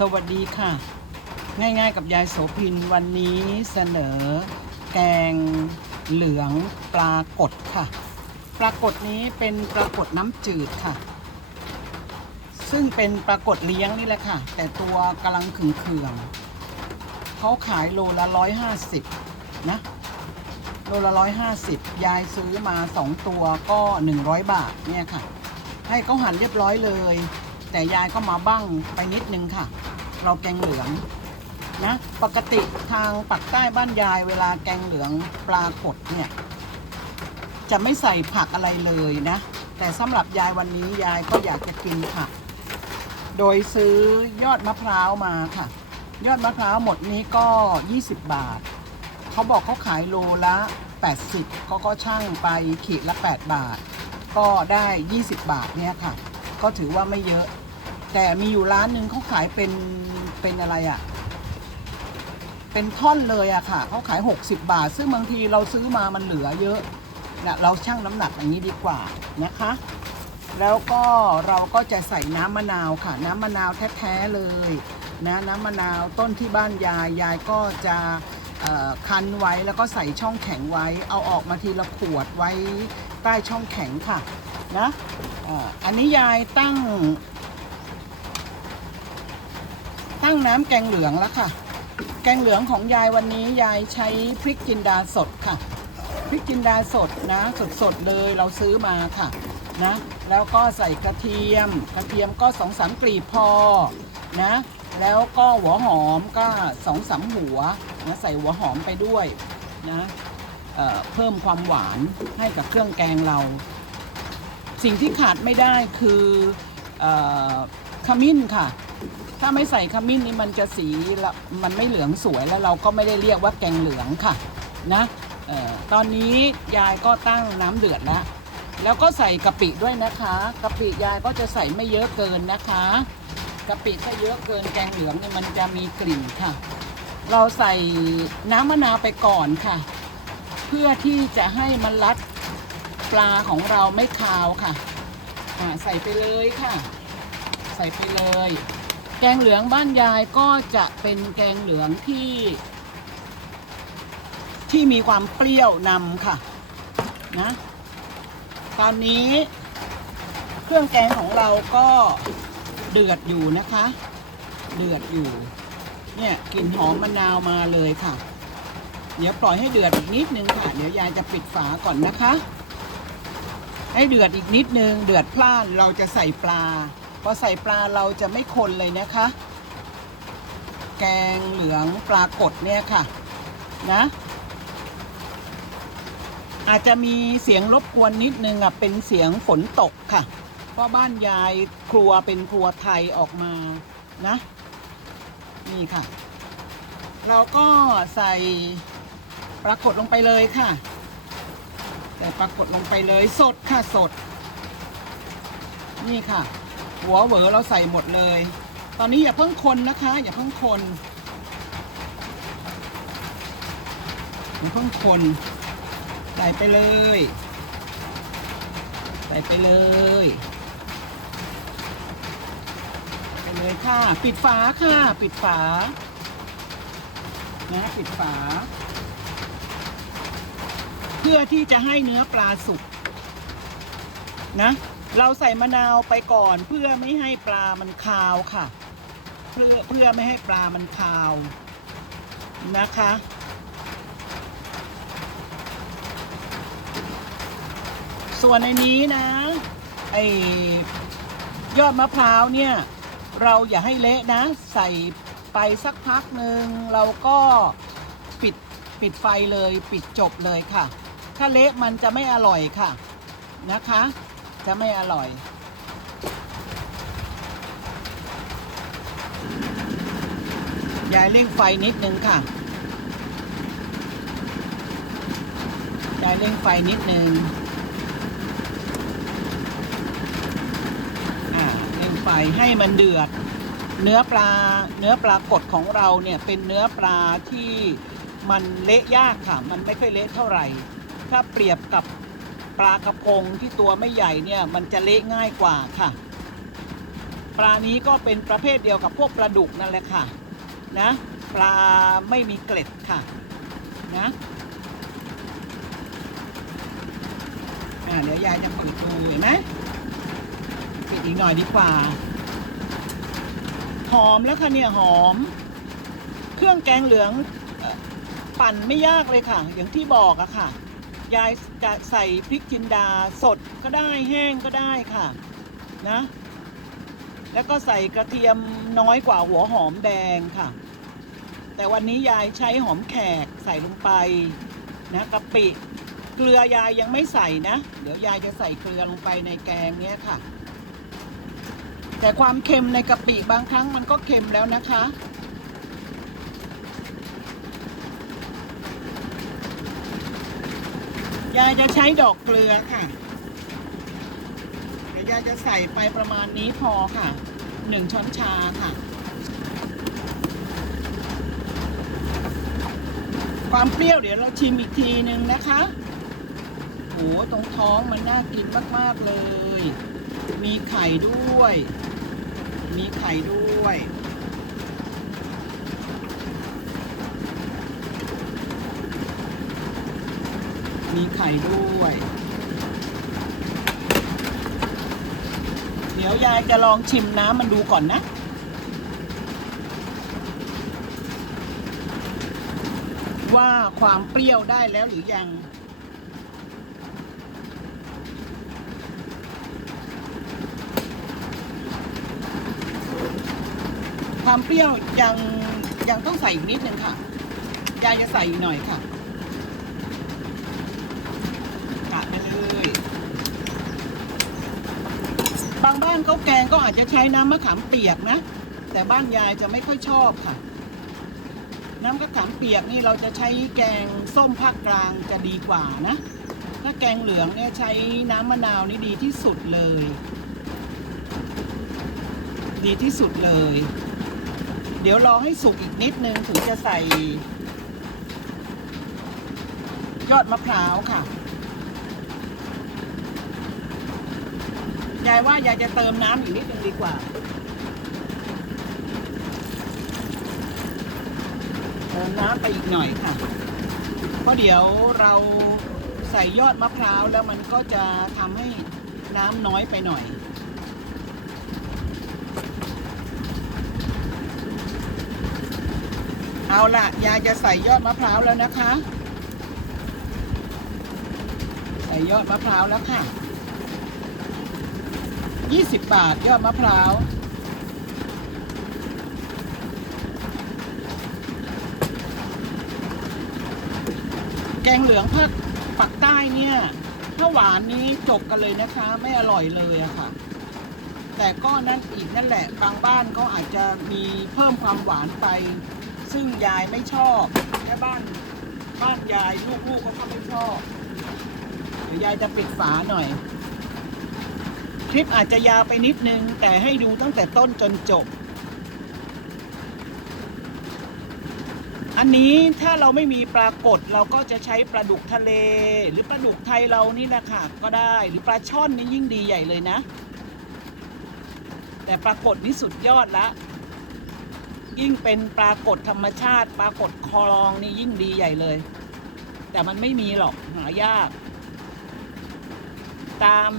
สวัสดีค่ะ ง่ายๆกับยายโสพินวันนี้เสนอ แกงเหลืองปลากดค่ะ ปลากดนี้เป็นปลากดน้ำจืดค่ะ ซึ่งเป็นปลากดเลี้ยงนี่แหละค่ะ แต่ตัวกำลังขึงเขื่องๆเขาขายโลละร้อยห้าสิบนะโลละร้อยห้าสิบยายซื้อมาสองตัวก็หนึ่งร้อยบาทเนี่ยค่ะ ให้เขาหั่นเรียบร้อยเลย แต่ยายก็มาบ้างไปนิดนึงค่ะ เราแกงเหลืองนะ ปกติทางปักใต้บ้านยายเวลาแกงเหลืองปลากดเนี่ย จะไม่ใส่ผักอะไรเลยนะ แต่สำหรับยายวันนี้ยายก็อยากจะกินผัก โดยซื้อยอดมะพร้าวมาค่ะ ยอดมะพร้าวหมดนี้ก็ 20 บาท เขาบอกเขาขายโลละ 80เขาก็ช่างไปขีดละ 8 บาท ก็ได้ 20 บาทเนี่ยค่ะ ก็ถือว่าไม่เยอะ แต่มีอยู่ร้านหนึ่งเขาขายเป็นเป็นอะไรอะ่ะ เป็นท่อนเลยอะค่ะเขาขาย 60 บาท ซึ่งบางทีเราซื้อมามันเหลือเยอะนะเราชั่งน้ำหนักอย่างนี้ดีกว่านะคะ แล้วก็เราก็จะใส่น้ำมะนาวค่ะ น้ำมะนาวแท้ๆเลยนะน้ำมะนาวต้นที่บ้านยายยายก็จะคั้นไว้แล้วก็ใส่ช่องแข็งไว้ เอาออกมาทีละขวดไว้ใต้ช่องแข็งค่ะนะออันนี้ยายตั้ง ตั้งน้ำแกงเหลืองแล้วค่ะ แกงเหลืองของยายวันนี้ยายใช้พริกจินดาสดค่ะ พริกจินดาสดนะสดๆเลยเราซื้อมาค่ะนะแล้วก็ใส่กระเทียม กระเทียมก็สองสามกลีบพอนะแล้วก็หัวหอมก็สองสามหัวนะใส่หัวหอมไปด้วยนะเเพิ่มความหวานให้กับเครื่องแกงเรา สิ่งที่ขาดไม่ได้คืออขมิ้นค่ะ ถ้าไม่ใส่ขมิ้นนี่มันจะสีละมันไม่เหลืองสวยแล้วเราก็ไม่ได้เรียกว่าแกงเหลืองค่ะนะออตอนนี้ยายก็ตั้งน้ำเดือดแล้วแล้วก็ใส่กะปิด้วยนะคะกะปิยายก็จะใส่ไม่เยอะเกินนะคะกะปิถ้าเยอะเกินแกงเหลืองนี่มันจะมีกลิ่นค่ะ เราใส่น้ำมะนาวไปก่อนค่ะ เพื่อที่จะให้มันรัดปลาของเราไม่คาวค่ะใส่ไปเลยค่ะ ใส่ไปเลย แกงเหลืองบ้านยายก็จะเป็นแกงเหลืองที่ ที่มีความเปรี้ยวนำค่ะ นะตอนนี้ เครื่องแกงของเราก็เดือดอยู่นะคะ เดือดอยู่ เนี่ยกลิ่นหอมมะนาวมาเลยค่ะ เดี๋ยวปล่อยให้เดือดอีกนิดนึงค่ะ เดี๋ยวยายจะปิดฝาก่อนนะคะ ให้เดือดอีกนิดนึง เดือดพล่านเราจะใส่ปลา พอใส่ปลาเราจะไม่คนเลยนะคะ แกงเหลืองปลากดเนี่ยค่ะนะ อาจจะมีเสียงรบกวนนิดนึงอะเป็นเสียงฝนตกค่ะ เพราะบ้านยายครัวเป็นครัวไทยออกมานะ นี่ค่ะ เราก็ใส่ปลากดลงไปเลยค่ะใส่ปลากดลงไปเลยสดค่ะสด นี่ค่ะ หัวเหวอเราใส่หมดเลย ตอนนี้อย่าเพิ่งคนนะคะ อย่าเพิ่งคนอย่าเพิ่งคนใส่ไปเลย ใส่ไปเลยไปเลยค่ะ ปิดฝาค่ะ ปิดฝานะปิดฝา เพื่อที่จะให้เนื้อปลาสุกนะ เราใส่มะนาวไปก่อนเพื่อไม่ให้ปลามันคาวค่ะ เพื่อเพื่อไม่ให้ปลามันคาวนะคะ ส่วนในนี้นะไอยอดมะพร้าวเนี่ย เราอย่าให้เละนะ ใส่ไปสักพักหนึ่งเราก็ปิดปิดไฟเลย ปิดจบเลยค่ะ ถ้าเละมันจะไม่อร่อยค่ะนะคะ จะไม่อร่อย ยายเร่งไฟนิดนึงค่ะ ยายเร่งไฟนิดนึง อ่า เร่งไฟให้มันเดือด เนื้อปลา เนื้อปลากดของเราเนี่ยเป็นเนื้อปลาที่มันเละยากค่ะ มันไม่ค่อยเละเท่าไหร่ ถ้าเปรียบกับ ปลากระพงที่ตัวไม่ใหญ่เนี่ยมันจะเละง่ายกว่าค่ะ ปลานี้ก็เป็นประเภทเดียวกับพวกปลาดุกนั่นแหละค่ะ นะ ปลาไม่มีเกล็ดค่ะ นะอ่าเดี๋ยวยายจะเปิดดูเห็นไหมปิดอีกหน่อยดีกว่า หอมแล้วค่ะเนี่ยหอม เครื่องแกงเหลืองปั่นไม่ยากเลยค่ะ อย่างที่บอกอะค่ะ ยายจะใส่พริกจินดาสดก็ได้แห้งก็ได้ค่ะนะ แล้วก็ใส่กระเทียมน้อยกว่าหัวหอมแดงค่ะ แต่วันนี้ยายใช้หอมแขกใส่ลงไปนะกะปิเกลือยายยังไม่ใส่นะ เดี๋ยวยายจะใส่เกลือลงไปในแกงเนี้ยค่ะ แต่ความเค็มในกะปิบางครั้งมันก็เค็มแล้วนะคะ ยายจะใช้ดอกเกลือค่ะเดี๋ยวยายจะใส่ไปประมาณนี้พอค่ะหนึ่งช้อนชาค่ะ ความเปรี้ยวเดี๋ยวเราชิมอีกทีหนึ่งนะคะโหตรงท้องมันน่ากินมาก ๆ เลย มีไข่ด้วย มีไข่ด้วย มีไข่ด้วย เดี๋ยวยายจะลองชิมน้ำมันดูก่อนนะ ว่าความเปรี้ยวได้แล้วหรือยังความเปรี้ยวยังยังต้องใส่อีกนิดนึงค่ะ ยายจะใส่อีกหน่อยค่ะกะไปเลย บางบ้านเขาแกงก็อาจจะใช้น้ำมะขามเปียกนะ แต่บ้านยายจะไม่ค่อยชอบค่ะ น้ำมะขามเปียกนี่เราจะใช้แกงส้มภาคกลางจะดีกว่านะ ถ้าแกงเหลืองเนี่ยใช้น้ำมะนาวนี่ดีที่สุดเลย ดีที่สุดเลย เดี๋ยวรอให้สุกอีกนิดนึงถึงจะใส่ ยอดมะพร้าวค่ะ ยายว่ายายจะเติมน้ำอีกนิดนึงดีกว่า เติมน้ำไปอีกหน่อยค่ะ เพราะเดี๋ยวเราใส่ยอดมะพร้าวแล้วมันก็จะทำให้น้ำน้อยไปหน่อย เอาละยายจะใส่ยอดมะพร้าวแล้วนะคะ ใส่ยอดมะพร้าวแล้วค่ะ 20 บาทยอดมะพร้าว แกงเหลืองภาคปักใต้เนี่ย ถ้าหวานนี้จบกันเลยนะคะ ไม่อร่อยเลยอะค่ะ แต่ก็นั่นอีกนั่นแหละ บางบ้านเขาอาจจะมีเพิ่มความหวานไป ซึ่งยายไม่ชอบแค่บ้านบ้านยายลูกๆก็ไม่ชอบเดี๋ยวยายจะปิดฝาหน่อย ลิปอาจจะยาวไปนิดนึง แต่ให้ดูตั้งแต่ต้นจนจบ อันนี้ถ้าเราไม่มีปลากดเราก็จะใช้ปลาดุกทะเล หรือปลาดุกไทยเรานี่แหละค่ะก็ได้หรือปลาช่อนนี่ยิ่งดีใหญ่เลยนะ แต่ปลากดนี่สุดยอดละยิ่งเป็นปลากดธรรมชาติปลากดคลองนี่ยิ่งดีใหญ่เลย แต่มันไม่มีหรอกหายาก ตาม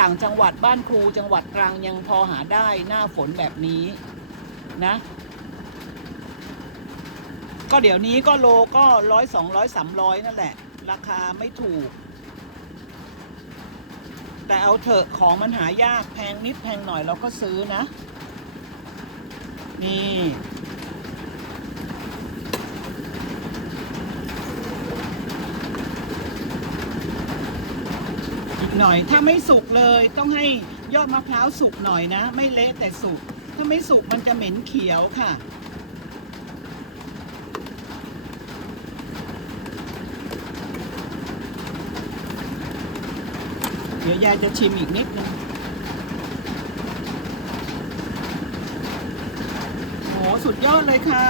ต่างจังหวัดบ้านครูจังหวัดตรังยังพอหาได้หน้าฝนแบบนี้นะ ก็เดี๋ยวนี้ก็โลก็ร้อยสองร้อยสามร้อยนั่นแหละ ราคาไม่ถูก แต่เอาเถอะของมันหายากแพงนิดแพงหน่อยเราก็ซื้อนะ นี่ หน่อย ถ้าไม่สุกเลยต้องให้ยอดมะพร้าวสุกหน่อยนะ ไม่เละแต่สุก ถ้าไม่สุกมันจะเหม็นเขียวค่ะ เดี๋ยวยายจะชิมอีกนิดนึงโหสุดยอดเลยค่ะ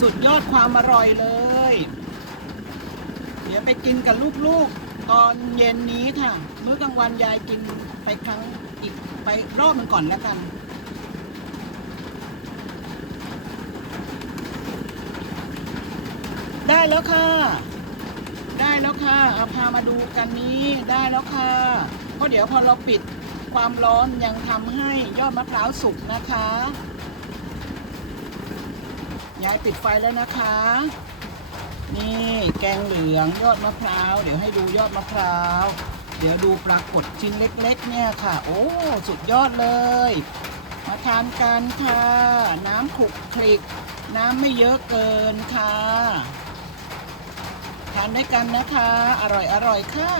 สุดยอดความอร่อยเลย ไปกินกับลูกๆ ตอนเย็นนี้ค่ะ มื้อกลางวันยายกินไปครั้งอีกไปรอบมันก่อนแล้วกัน ได้แล้วค่ะ ได้แล้วค่ะเอาพามาดูกันนี้ได้แล้วค่ะเพราะเดี๋ยวพอเราปิดความร้อนยังทำให้ยอดมะพร้าวสุกนะคะยายปิดไฟแล้วนะคะ แกงเหลืองยอดมะพร้าว เดี๋ยวให้ดูยอดมะพร้าว เดี๋ยวดูปรากฏชิ้นเล็กๆ เนี่ยค่ะ โอ้ สุดยอดเลย มาทานกันค่ะ น้ำขลุกคลิก น้ำไม่เยอะเกินค่ะ ทานด้วยกันนะคะ อร่อยอร่อยๆค่ะ